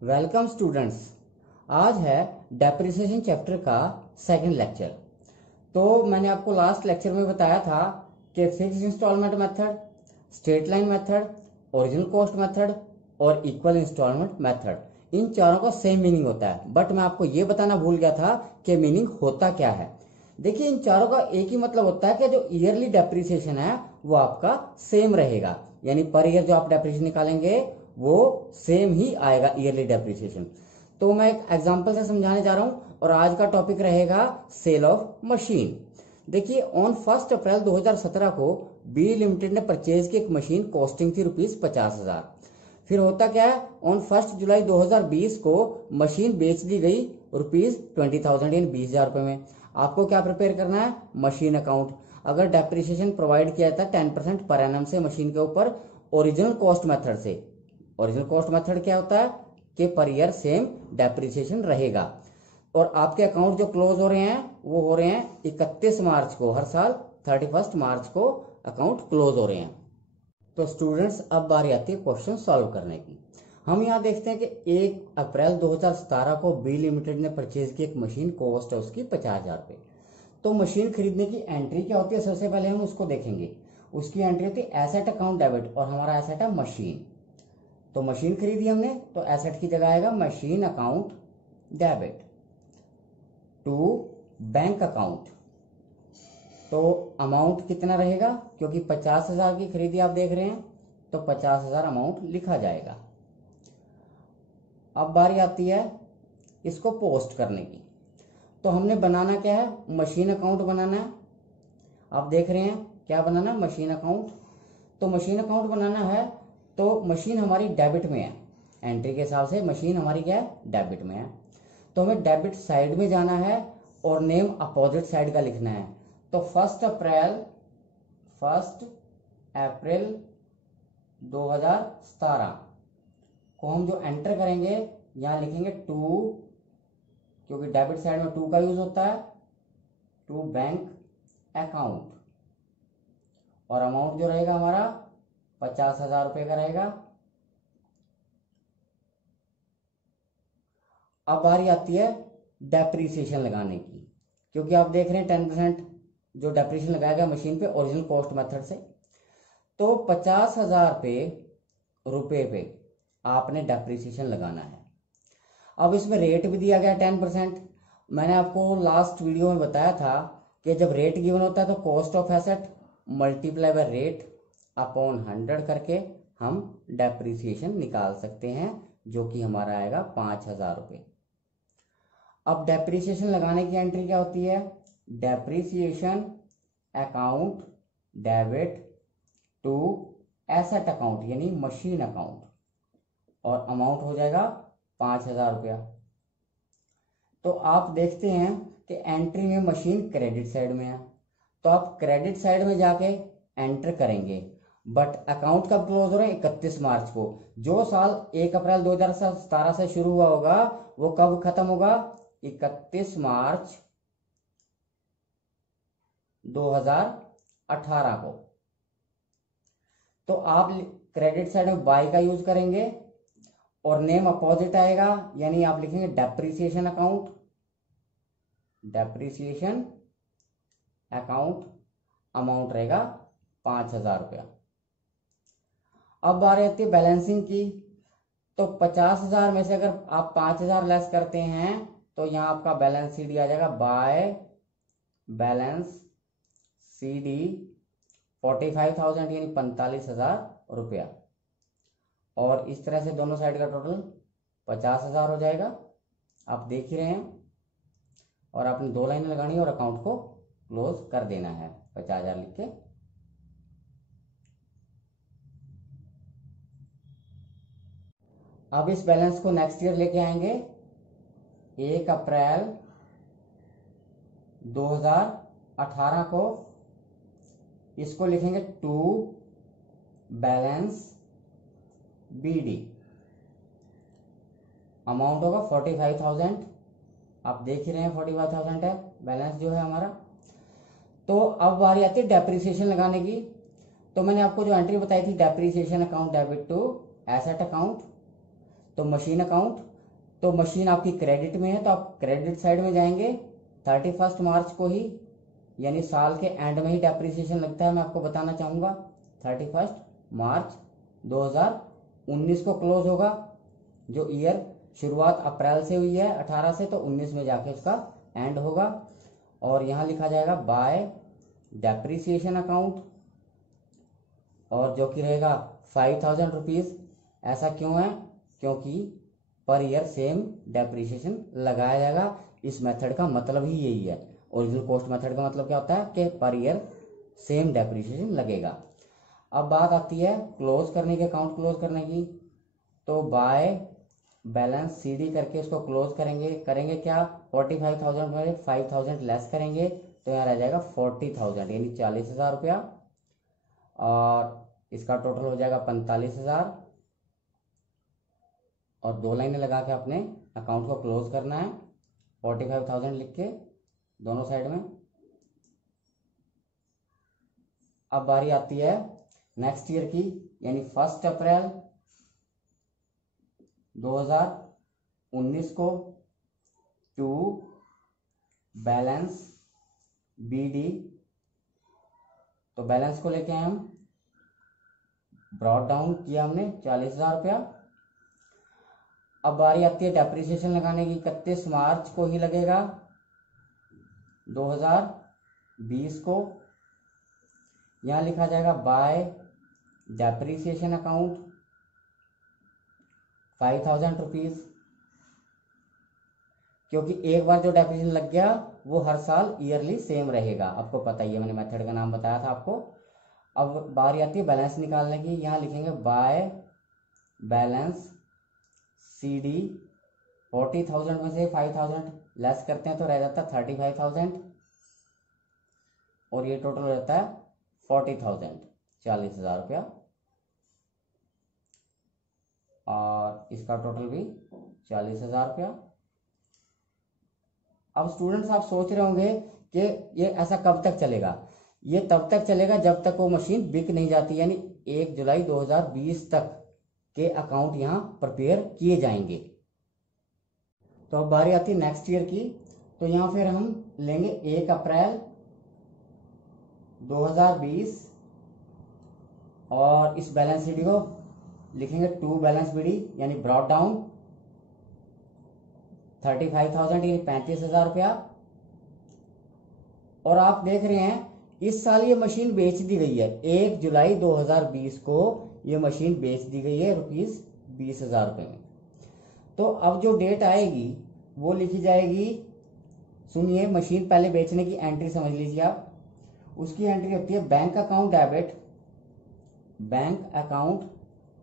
Welcome students. आज है depreciation chapter का सेकंड लेक्चर। तो मैंने आपको लास्ट लेक्चर में बताया था कि fixed instalment method, straight line method, original cost method और इक्वल इंस्टॉलमेंट मेथड, इन चारों का सेम मीनिंग होता है। बट मैं आपको ये बताना भूल गया था कि मीनिंग होता क्या है। देखिए, इन चारों का एक ही मतलब होता है कि जो ईयरली डेप्रिसिएशन है वो आपका सेम रहेगा, यानी पर ईयर जो आप डेप्रिसिएशन निकालेंगे वो सेम ही आएगा ईयरली डेप्रिसिएशन। तो मैं एक एग्जांपल से समझाने जा रहा हूं और आज का टॉपिक रहेगा सेल ऑफ मशीन। देखिए, ऑन 1 अप्रैल 2017 को बी लिमिटेड ने परचेज की एक मशीन कॉस्टिंग थी ₹50,000। फिर होता क्या है, ऑन 1 जुलाई 2020 को मशीन बेच दी गई ₹20,000 यानी 20,000 रुपए में। आपको क्या प्रिपेयर करना है, मशीन अकाउंट। अगर डेप्रिसिएशन प्रोवाइड किया जाता है 10% पर एनम से मशीन के ऊपर ओरिजिनल कॉस्ट मेथड से। ओरिजिनल कॉस्ट मेथड क्या होता है कि पर ईयर सेम डेप्रिसिएशन रहेगा। और आपके अकाउंट जो क्लोज हो रहे हैं वो हो रहे हैं 31 मार्च को, हर साल 31 मार्च को अकाउंट क्लोज हो रहे हैं। तो स्टूडेंट्स, अब बारी आती है क्वेश्चन सॉल्व करने की। हम यहाँ देखते हैं कि 1 अप्रैल 2017 को बी लिमिटेड ने परचेज की एक मशीन, कॉस्ट है उसकी 50,000 रुपये। तो मशीन खरीदने की एंट्री क्या होती है, सबसे पहले हम उसको देखेंगे। उसकी एंट्री होती है एसेट अकाउंट डेबिट, और हमारा एसेट है मशीन। तो मशीन खरीदी हमने, तो एसेट की जगह आएगा machine account debit to bank account. तो अमाउंट कितना रहेगा, क्योंकि 50,000 की खरीदी आप देख रहे हैं तो 50,000 अमाउंट लिखा जाएगा। अब बारी आती है इसको पोस्ट करने की। तो हमने बनाना क्या है, मशीन अकाउंट बनाना है। आप देख रहे हैं क्या बनाना है, मशीन अकाउंट। तो मशीन अकाउंट बनाना है तो मशीन हमारी डेबिट में है, एंट्री के हिसाब से मशीन हमारी क्या है, डेबिट में है। तो हमें डेबिट साइड में जाना है और नेम अपोजिट साइड का लिखना है। तो 1 अप्रैल 2017 को हम जो एंटर करेंगे, यहां लिखेंगे टू, क्योंकि डेबिट साइड में टू का यूज होता है, टू बैंक अकाउंट। और अमाउंट जो रहेगा हमारा 50,000 रुपये का रहेगा। अब बारी आती है डेप्रीसिएशन लगाने की, क्योंकि आप देख रहे हैं 10% जो डेप्रीसिएशन लगाया गया मशीन पे ओरिजिनल कॉस्ट मेथड से। तो 50,000 रुपये पे आपने डेप्रीसिएशन लगाना है। अब इसमें रेट भी दिया गया 10%। मैंने आपको लास्ट वीडियो में बताया था कि जब रेट गिवन होता है तो cost of asset multiply by rate upon 100 करके हम डेप्रीसिएशन निकाल सकते हैं, जो कि हमारा आएगा 5,000 रुपये। अब डेप्रीसिएशन लगाने की एंट्री क्या होती है, depreciation account debit to asset account यानी मशीन अकाउंट, और अमाउंट हो जाएगा 5,000 रुपया। तो आप देखते हैं कि एंट्री में मशीन क्रेडिट साइड में है, तो आप क्रेडिट साइड में जाके एंटर करेंगे। बट अकाउंट कब क्लोज हो रहे हैं, 31 मार्च को। जो साल 1 अप्रैल 2017 से शुरू हुआ होगा वो कब खत्म होगा, 31 मार्च 2018 को। तो आप क्रेडिट साइड में बाय का यूज करेंगे और नेम अपोजिट आएगा, यानी आप लिखेंगे depreciation account, depreciation account, amount रहेगा 5,000 रुपया। अब बारी आती है बैलेंसिंग की। तो 50,000 में से अगर आप 5,000 लेस करते हैं तो यहां आपका बैलेंस सीडी आ जाएगा, बाय बैलेंस सीडी 45,000 यानी 45,000 रुपया। और इस तरह से दोनों साइड का टोटल 50,000 हो जाएगा, आप देख ही रहे हैं। और आपने 2 लाइनें लगानी है और अकाउंट को क्लोज कर देना है 50,000 लिख के। अब इस बैलेंस को नेक्स्ट ईयर लेके आएंगे, 1 अप्रैल 2018 को इसको लिखेंगे टू बैलेंस बीडी, अमाउंट होगा 45,000। आप देख ही रहे हैं 45,000 है बैलेंस जो है हमारा। तो अब बारी आती है डेप्रीसिएशन लगाने की। तो मैंने आपको जो एंट्री बताई थी depreciation account debit to asset account, तो मशीन अकाउंट। तो मशीन आपकी क्रेडिट में है तो आप क्रेडिट साइड में जाएंगे 31 मार्च को ही, यानी साल के एंड में ही डेप्रिसिएशन लगता है। मैं आपको बताना चाहूंगा 31 मार्च 2019 को क्लोज होगा। जो ईयर शुरुआत अप्रैल से हुई है 18 से, तो 19 में जाके उसका एंड होगा। और यहां लिखा जाएगा बाय डेप्रिसिएशन अकाउंट, और जो कि रहेगा 5000 रुपीज। ऐसा क्यों है? क्योंकि पर ईयर सेम डेप्रिसिएशन लगाया जाएगा। इस मेथड का मतलब ही यही है। ओरिजिनल कॉस्ट मेथड का मतलब क्या होता है कि पर ईयर सेम डेप्रिसिएशन लगेगा। अब बात आती है क्लोज करने के, अकाउंट क्लोज करने की। तो बाय बैलेंस सीडी करके उसको क्लोज करेंगे क्या, 45,000 में 5,000 लेस करेंगे तो यहाँ रह जाएगा 40,000, यानी 40,000 रुपया। और इसका टोटल हो जाएगा 45,000। और 2 लाइनें लगा के अपने अकाउंट को क्लोज करना है, 45,000 लिख के दोनों साइड में। अब बारी आती है नेक्स्ट ईयर की, यानी 1 अप्रैल 2019 को टू बैलेंस बीडी। तो बैलेंस को लेके हम ब्रॉड डाउन किया हमने 40,000 रुपया। अब बारी आती है डेप्रिसिएशन लगाने की, 31 मार्च को ही लगेगा 2020 को। यहां लिखा जाएगा बाय डेप्रिसिएशन अकाउंट 5,000 रुपीज, क्योंकि एक बार जो डेप्रिसिएशन लग गया वो हर साल ईयरली सेम रहेगा। आपको पता ही है, मैंने मेथड का नाम बताया था आपको। अब बारी आती है बैलेंस निकालने की। यहां लिखेंगे बाय बैलेंस सीडी, 40,000 में से 5,000 लेस करते हैं तो रह जाता है 35,000, और ये टोटल हो जाता है 40,000, 40,000 रुपया। और इसका टोटल भी 40,000 रुपया। अब स्टूडेंट्स आप सोच रहे होंगे कि ये ऐसा कब तक चलेगा। ये तब तक चलेगा जब तक वो मशीन बिक नहीं जाती, यानी 1 जुलाई 2020 तक के अकाउंट यहां प्रिपेयर किए जाएंगे। तो अब बारी आती है नेक्स्ट ईयर की। तो यहां फिर हम लेंगे 1 अप्रैल 2020 और इस बैलेंस शीट को लिखेंगे टू बैलेंस बीडी, यानी ब्रॉड डाउन 35,000, यानी 35,000 रुपया। और आप देख रहे हैं इस साल ये मशीन बेच दी गई है, 1 जुलाई 2020 को ये मशीन बेच दी गई है ₹20,000 रुपये में। तो अब जो डेट आएगी वो लिखी जाएगी, सुनिए, मशीन पहले बेचने की एंट्री समझ लीजिए आप। उसकी एंट्री होती है bank account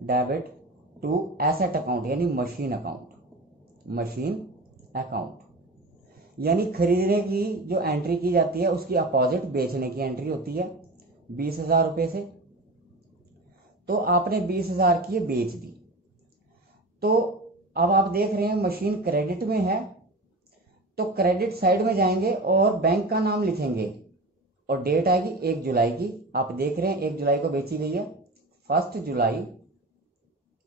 debit to asset account, यानी मशीन अकाउंट। यानी खरीदने की जो एंट्री की जाती है उसकी अपोजिट बेचने की एंट्री होती है 20,000 रुपये से। तो आपने 20,000 की बेच दी। तो अब आप देख रहे हैं मशीन क्रेडिट में है, तो क्रेडिट साइड में जाएंगे और बैंक का नाम लिखेंगे और डेट आएगी 1 जुलाई की। आप देख रहे हैं 1 जुलाई को बेची गई है, 1 जुलाई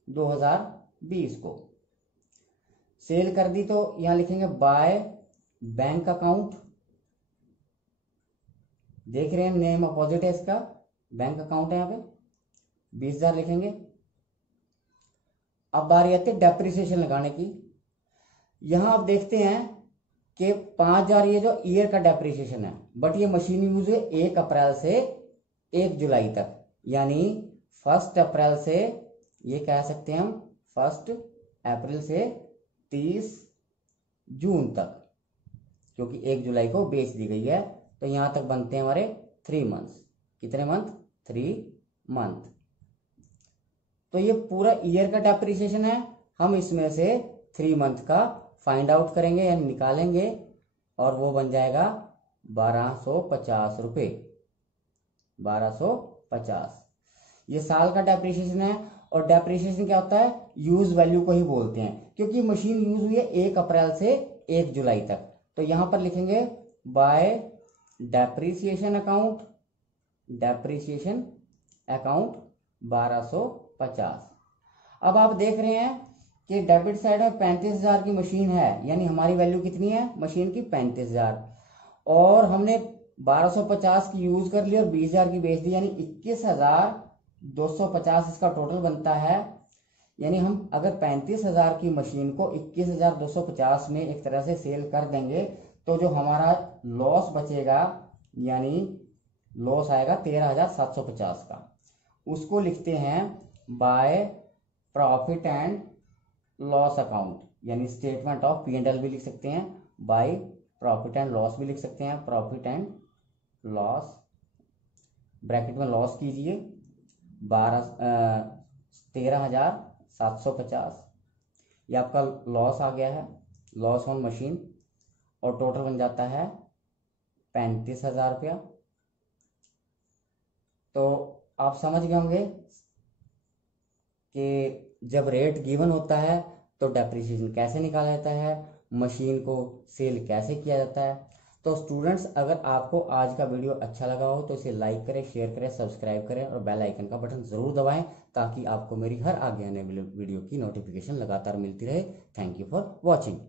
2020 को सेल कर दी। तो यहां लिखेंगे बाय बैंक अकाउंट, देख रहे हैं नेम अपोजिट है इसका, बैंक अकाउंट है, यहां पे 20,000 लिखेंगे। अब बारी आती है डेप्रिसिएशन लगाने की। यहां आप देखते हैं कि 5,000 ये जो ईयर का डेप्रिसिएशन है, बट ये मशीन यूज है 1 अप्रैल से 1 जुलाई तक, यानी 1 अप्रैल से, ये कह सकते हैं हम 1 अप्रैल से 30 जून तक, क्योंकि 1 जुलाई को बेच दी गई है। तो यहां तक बनते हैं हमारे 3 मंथ्स। कितने मंथ? 3 मंथ। तो ये पूरा ईयर का डेप्रिसिएशन है। हम इसमें से 3 मंथ का फाइंड आउट करेंगे यानी निकालेंगे, और वो बन जाएगा 1,250 रुपये। 1,250 ये साल का डेप्रिसिएशन है। और डेप्रिसिएशन क्या होता है? यूज वैल्यू को ही बोलते हैं, क्योंकि मशीन यूज हुई है 1 अप्रैल से 1 जुलाई तक। तो यहां पर लिखेंगे बाय डेप्रिसिएशन अकाउंट 1,250। अब आप देख रहे हैं कि डेबिट साइड में 35,000 की मशीन है, यानी हमारी वैल्यू कितनी है मशीन की 35,000, और हमने 1250 की यूज कर ली और 20,000 की बेच दी, यानी 21,250 इसका टोटल बनता है। यानी हम अगर 35,000 की मशीन को 21,250 में एक तरह से सेल कर देंगे तो जो हमारा लॉस बचेगा, यानी लॉस आएगा 13,750 का, उसको लिखते हैं by profit and loss account, यानी स्टेटमेंट ऑफ P&L भी लिख सकते हैं, बाय प्रॉफिट एंड लॉस भी लिख सकते हैं, प्रॉफिट एंड लॉस, ब्रैकेट में लॉस कीजिए 13,750, ये आपका लॉस आ गया है, लॉस ऑन मशीन, और टोटल बन जाता है 35,000 रुपया। तो आप समझ गए होंगे कि जब रेट गिवन होता है तो डेप्रिसिएशन कैसे निकाला जाता है, मशीन को सेल कैसे किया जाता है। तो स्टूडेंट्स, अगर आपको आज का वीडियो अच्छा लगा हो तो इसे लाइक करें, शेयर करें, सब्सक्राइब करें और बेल आइकन का बटन जरूर दबाएं ताकि आपको मेरी हर आगे आने वाली वीडियो की नोटिफिकेशन लगातार मिलती रहे। Thank you for watching.